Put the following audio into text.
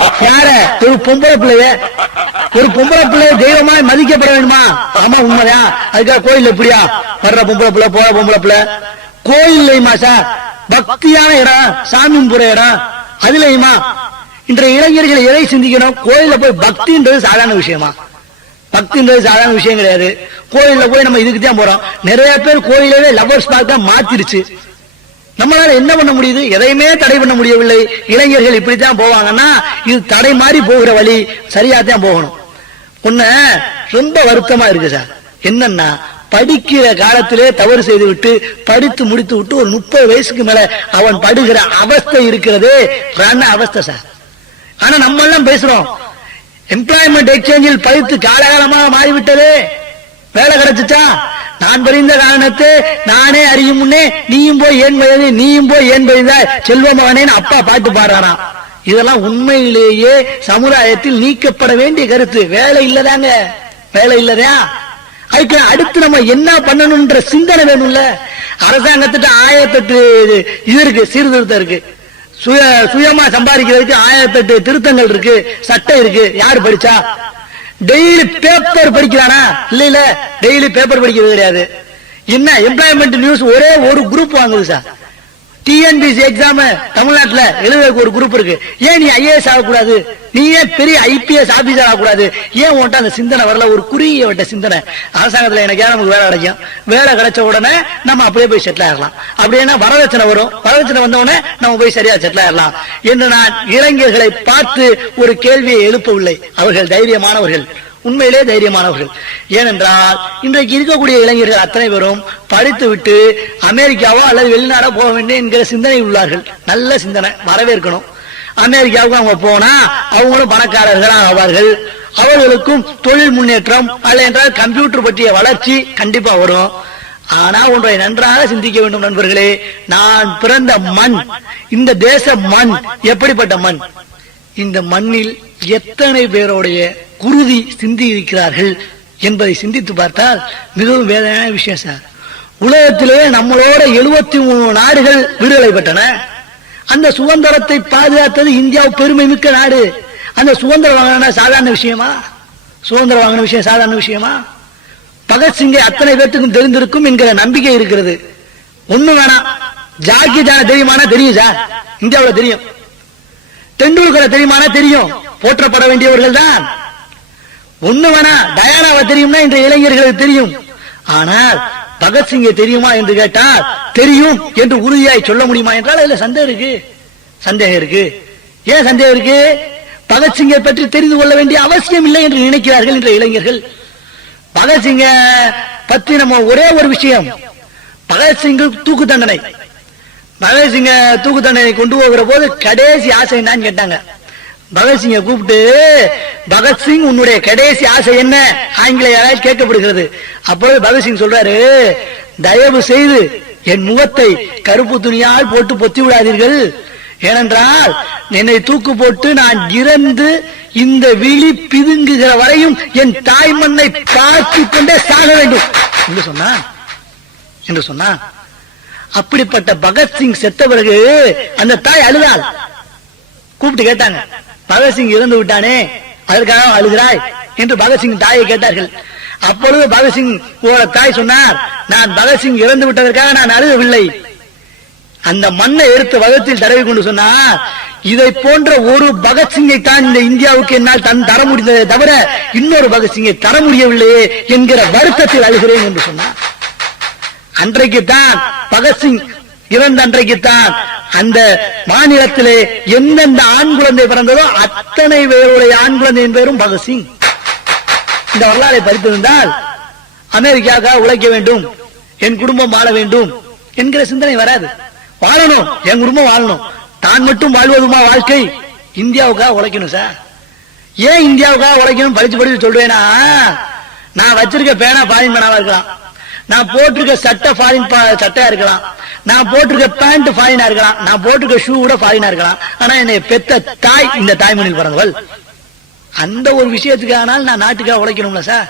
யார? ஒரு பொம்பளை பிள்ளைய. ஒரு பொம்பளை பிள்ளைய தெய்வமா மதிக்கப்பட வேண்டுமா? ஆமா உண்மைதான். அதுக்காக கோயில் எப்படியா? வர்ற பொம்பளை பிள்ளை போற பொம்பளை பிள்ளை. கோயில்லையுமா சார்? பக்தியான இடம் சாமி போற இடம். அதுலயுமா இன்றைய இளைஞர்கள் எதை சிந்திக்கணும்? கோயில்ல போய் பக்தின்றது சாதாரண விஷயமா? பக்தின்றது சாதாரண விஷயம் கிடையாது. கோயில்ல போய் நம்ம இதுக்கு தான் போறோம். நிறைய பேர் கோயிலவே லவர்ஸ் பார்க்க மாத்திருச்சு. நம்மளால என்ன பண்ண முடியுது? எதையுமே தடை பண்ண முடியவில்லை. இளைஞர்கள் இப்படித்தான் போவாங்கன்னா இது தடை மாறி போகிற வழி சரியா தான் போகணும். ஒண்ணு ரொம்ப வருத்தமா இருக்கு சார். என்னன்னா படிக்கிற காலத்திலே தவறு செய்து விட்டு படித்து முடித்து விட்டு ஒரு முப்பது வயசுக்கு மேல அவன் படுகிற அவஸ்தை இருக்கிறதே அவஸ்தை சார். ஆனா நம்ம எல்லாம் பேசுறோம். எம்ப்ளாய்மெண்ட் எக்ஸ்சேஞ்சில் படித்து காலகாலமாக மாறிவிட்டதே. வேலை கிடைச்சிச்சா? நான் பறிந்த காரணத்தை நானே அறியும் முன்னே நீயும் போய் ஏன் பயந்து நீயும் போய் ஏன் பயந்தாய் செல்வமகனேன்னு அப்பா பாட்டு பாடுறாராம். இதெல்லாம் உண்மையிலேயே சமுதாயத்தில் நீக்கப்பட வேண்டிய கருத்து. வேலை இல்லதாங்க. வேலை இல்லதா? அதுக்கு அடுத்து நம்ம என்ன பண்ணணும்ன்ற சிந்தனை வேணும்ல. அரசாங்கத்திட்ட ஆயிரத்தெட்டு இது இது இருக்கு சீர்திருத்தம் இருக்கு. சுய சுயமா சம்பாதிக்கிறதுக்கு ஆயிரத்தெட்டு திருத்தங்கள் இருக்கு. சட்டம் இருக்கு. யாரு படிச்சா? டெய்லி பேப்பர் படிக்கிறானா இல்ல இல்ல. டெய்லி பேப்பர் படிக்கிறது கிடையாது. என்ன எம்ப்ளாய்மெண்ட் நியூஸ் ஒரே ஒரு குரூப் வாங்குது சார் டிஎன்பிசி எக்ஸாம் தமிழ்நாட்டுல எழுதுறதுக்கு ஒரு குரூப் இருக்கு. ஏன் நீ ஐஏஎஸ் ஆகக்கூடாது? நீ ஏன் பெரிய ஐபிஎஸ் ஆபீசர் ஆகக்கூடாது. ஏன் உன்ட்ட அந்த சிந்தனை வரல? ஒரு குறுகிய வட்ட சிந்தனை. அரசாங்கத்துல எனக்கு ஏன் நமக்கு வேலை கிடைக்கும். வேலை கிடைச்ச உடனே நம்ம அப்படியே போய் செட்டில் ஆகலாம். அப்படின்னா வரதட்சணை வரும். வரதட்சணை வந்த உடனே நம்ம போய் சரியா செட்டில் ஆகலாம் என்று நான் இளைஞர்களை பார்த்து ஒரு கேள்வியை எழுப்பவில்லை. அவர்கள் தைரியமானவர்கள். உண்மையிலே தைரியமானவர்கள். ஏனென்றால் இன்றைக்கு இருக்கக்கூடிய இளைஞர்கள் அத்தனை பேரும் படித்து விட்டு அமெரிக்காவோ அல்லது வெளிநாடோ போக வேண்டும் என்கிற சிந்தனை உள்ளார்கள். நல்ல சிந்தனை வரவேற்கணும். அமெரிக்காவுக்கு அவங்க போனா அவங்களும் பணக்காரர்களாக ஆவார்கள். அவர்களுக்கும் தொழில் முன்னேற்றம் அல்ல என்றால் கம்ப்யூட்டர் பற்றிய வளர்ச்சி கண்டிப்பா வரும். ஆனா ஒன்றை நன்றாக சிந்திக்க வேண்டும் நண்பர்களே நான் பிறந்த மண் இந்த தேச மண் எப்படிப்பட்ட மண்? இந்த மண்ணில் எத்தனை பேருடைய குருதி சிந்தி இருக்கிறார்கள் என்பதை சிந்தித்து பார்த்தால் மிகவும் வேதனையான விஷயம் சார். உலகத்திலே நம்மளோட எழுபத்தி மூணு நாடுகள் விடுதலை பெற்றன. அந்த சுதந்திரத்தை பாதுகாத்தது இந்தியா பெருமை மிக்க நாடு. அந்த சுதந்திரம் வாங்கினா சாதாரண விஷயமா? சுதந்திரம் வாங்கின விஷயம் சாதாரண விஷயமா? பகத்சிங்கை அத்தனை பேர்த்துக்கும் தெரிந்திருக்கும் என்கிற நம்பிக்கை இருக்கிறது. ஒண்ணு வேணாம். ஜாக்கி ஜான தெரியுமானா தெரியும் சார். இந்தியாவுல தெரியும். தெண்டுல்கரை தெரியுமானா தெரியும். போற்றப்பட வேண்டியவர்கள் தான் ஒண்ணு வேணா டயானாவை தெரியும்னா இன்றைய இளைஞர்களுக்கு தெரியும். ஆனால் பகத்சிங்க தெரியுமா என்று கேட்டால் தெரியும் என்று உறுதியாய் சொல்ல முடியுமா என்றால் அதுல சந்தேகம் இருக்கு. சந்தேகம் இருக்கு. ஏன் சந்தேகம் இருக்கு? பகத்சிங்கை பற்றி தெரிந்து கொள்ள வேண்டிய அவசியம் இல்லை என்று நினைக்கிறார்கள் என்ற இளைஞர்கள். பகத்சிங்க பத்தி நம்ம ஒரே ஒரு விஷயம். பகத்சிங்கு தூக்கு தண்டனை. பகத்சிங்க தூக்கு தண்டனை கொண்டு போகிற போது கடைசி ஆசை என்னன்னு கேட்டாங்க. பகத்சிங்க கூப்பிட்டு பகத்சிங் உன்னுடைய கடைசி ஆசை என்ன? ஆங்கிலேயரால் கேட்கப்படுகிறது. அப்பொழுது பகத்சிங் சொல்றாரு தயவு செய்து என் முகத்தை கருப்பு துணியால் போட்டு பொத்தி விடாதீர்கள். ஏனென்றால் என்னை தூக்கு போட்டு நான் இறந்து இந்த விழி பிதுங்குகிற வரையும் என் தாய் மண்ணை பார்த்து கொண்டே சாக வேண்டும். என்று சொன்னான். என்று சொன்னான். அப்படிப்பட்ட பகத்சிங் செத்த பிறகு அந்த தாய் அழுதாள். கூப்பிட்டு கேட்டாங்க. பகத்சிங் இறந்து விட்டானே. அதற்காக அழுகிறாய் என்று பகத்சிங் தாயை கேட்டார்கள். அப்பொழுது பகத்சிங் உங்களோட தாய் சொன்னார் நான் பகத்சிங் இறந்து விட்டதற்காக நான் அழுகவில்லை. அந்த மண்ணை எடுத்து வகத்தில் தடவி கொண்டு சொன்னார் இதை போன்ற ஒரு பகத்சிங்கை தான் இந்த இந்தியாவுக்கு என்னால் தன் தர முடிந்ததை தவிர இன்னொரு பகத்சிங்கை தர முடியவில்லையே என்கிற வருத்தத்தில் அழுகிறேன் என்று சொன்னார். அன்றைக்குத்தான் பகத்சிங் இறந்த அன்றைக்குத்தான் அந்த மாநிலத்திலே எந்தெந்த ஆண் குழந்தை பிறந்ததோ அத்தனை பேருடைய ஆண் குழந்தையின் பேரும் பகத்சிங் இந்த வரலாறை படித்திருந்தால் அமெரிக்காவுக்காக உழைக்க வேண்டும் என் குடும்பம் வாழ வேண்டும் என்கிற சிந்தனை வராது. வாழணும் என் குடும்பம் வாழணும். தான் மட்டும் வாழ்வதுமா வாழ்க்கை? இந்தியாவுக்காக உழைக்கணும் சார். ஏன் இந்தியாவுக்காக உழைக்கணும் படிச்சு படிச்சு சொல்றேன்னா நான் வச்சிருக்க பேனா ஃபாரின் பேனாவா இருக்கலாம். நான் போட்டிருக்க சட்டை ஃபாரின் சட்டையா இருக்கலாம். நான் போட்டிருக்க பேண்ட் ஃபாரினா இருக்கலாம். நான் போட்டிருக்க ஷூ கூட ஃபாரினா இருக்கலாம். ஆனா என்னை பெத்த தாய் இந்த தாய்மொழியில் பிறந்தவள். அந்த ஒரு விஷயத்துக்கு ஆனால் நான் நாட்டுக்காக உழைக்கணும்ல சார்